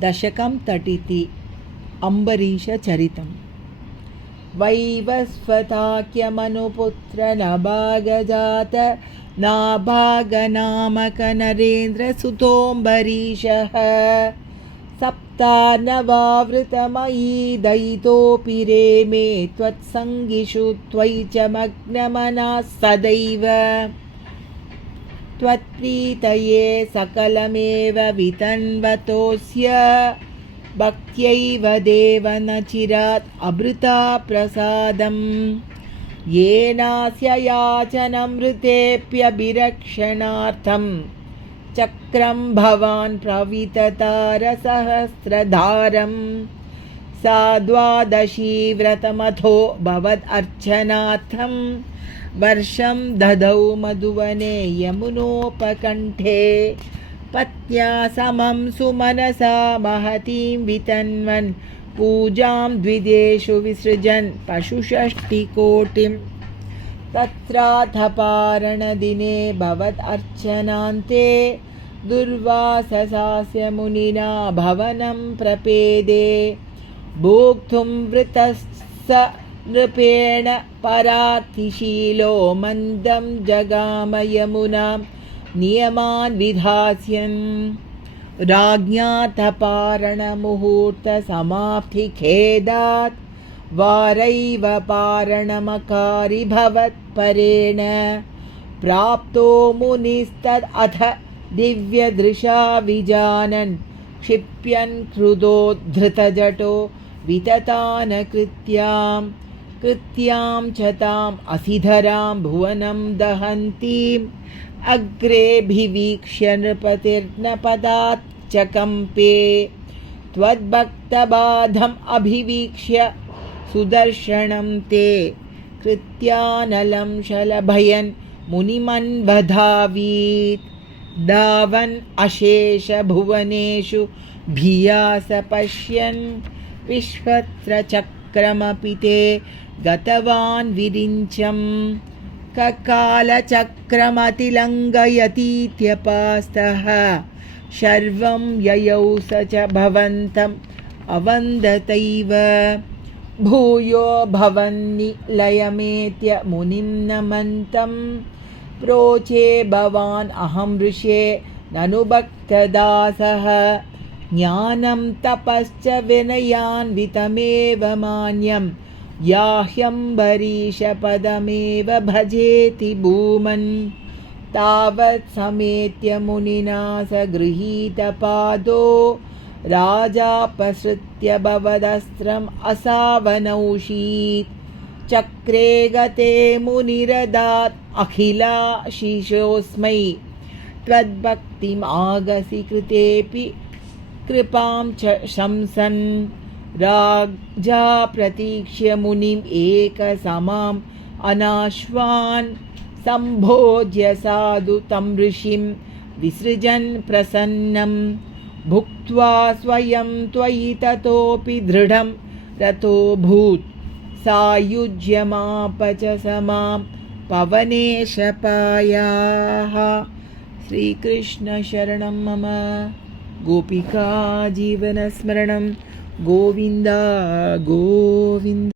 दशकं तटिति अम्बरीषचरितम्। वैवस्वताख्यमनुपुत्रनभागजात नाभागनामकनरेन्द्रसुतोऽम्बरीषः सप्तार्णवावृतमयी दयितोऽपि रेमे त्वत्सङ्गिषु त्वयि च मग्नमनः सदैव। त्वत्प्रीतये सकलमेव वितन्वतोऽस्य भक्त्यैव देव न चिरात् अभृता प्रसादम्। येनास्य याचनमृतेऽप्यभिरक्षणार्थं चक्रं भवान् प्रविततारसहस्रधारम्। सा द्वादशी व्रतमथो भवदर्चनार्थं वर्षं ददौ मधुवने यमुनोपकण्ठे। पत्न्या समं सुमनसा महतीं वितन्वन् पूजां द्विदेषु विसृजन् पशुषष्टिकोटिं। तत्राथ पारणदिने भवदर्चनान्ते दुर्वाससास्य मुनिना भवनं प्रपेदे। भोक्तुं वृतः नृपेण परातिशीलो मन्दं जगाम यमुनां नियमान् विधास्यन्। राज्ञातपारणमुहूर्तसमाप्तिखेदात् वारैव पारणमकारि भवत्परेण। प्राप्तो मुनिस्तद् अथ दिव्यदृशा विजानन् क्षिप्यन् क्रुधोद्धृतजटो विततान कृत्यां च ताम् असिधरां भुवनं दहन्तीम् अग्रेऽभिवीक्ष्य नृपतिर्न पदात् च कम्पे। त्वद्भक्तबाधम् अभिवीक्ष्य सुदर्शनं ते कृत्यानलं शलभयन् मुनिमन्वधावीत्। धावन् अशेषभुवनेषु भिया स पश्यन् विश्वत्रचक्रमपि ते गतवान् विरिञ्चम्। ककालचक्रमतिलङ्घयतीत्यपास्तः शर्वं ययौ स च भवन्तम् अवन्दतैव। भूयो भवन्निलयमेत्य मुनिं नमन्तं प्रोचे भवान् अहं ऋषे ननु भक्तदासः। ज्ञानं तपश्च विनयान्वितमेव मान्यं याह्यम्बरीषपदमेव भजेति भूमन्। तावत् समेत्य मुनिना स गृहीतपादो राजापसृत्य भवदस्त्रम् असावनौषीत्। चक्रे गते मुनिरदात् अखिलाशिषोऽस्मै त्वद्भक्तिम् आगसि कृतेऽपि कृपां च शंसन्। राजा प्रतीक्ष्य मुनिम् एकसमाम् अनाश्वान् सम्भोज्य साधु तं ऋषिं विसृजन् प्रसन्नं। भुक्त्वा स्वयं त्वयि ततोऽपि दृढं रतोऽभूत्। सायुज्यमाप च समां पवनेशपायाः। श्रीकृष्ण शरणं मम। गोपिका जीवनस्मरणं गोविन्द गोविन्द।